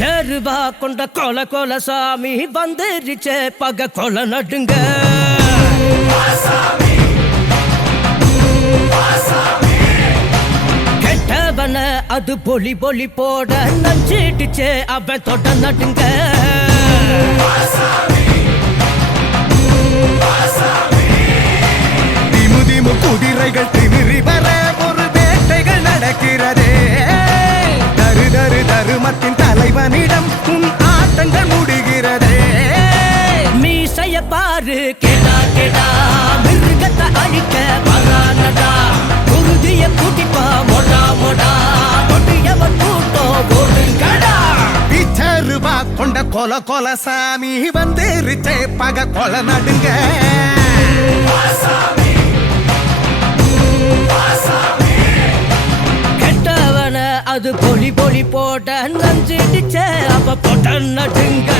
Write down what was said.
பிச்சருவா கொண்ட கொல கொல சாமி வந்துருச்சே பக கொல நடுங்க கெட்டவன அது பொலி பொலி போட நஞ்சிடுச்சே அவன் தொட்ட நடுங்க திமு திமு குதிரைகள் திமிரி வர ஒரு வேட்டைகள் நடக்கிறதே தரு தரு தருமத்தின் தலைவனிடம் உன் ஆட்டங்கள் முடிகிறதே மீசைய பாரு கேடா கேடா மிருகத்தை அழிக்க வரானடா குருதிய கூட்டிப்பா மொடா மொடா கொட்டியவன் கூட்டம் ஓடுங்கடா பிச்சருவா கொண்ட கொல கொல சாமி வந்துருச்சே பக கொல நடுங்க கெட்டவன அது பொலி பொலி போட்ட நஞ்சிடுச்சே அவ போட்ட நடுங்க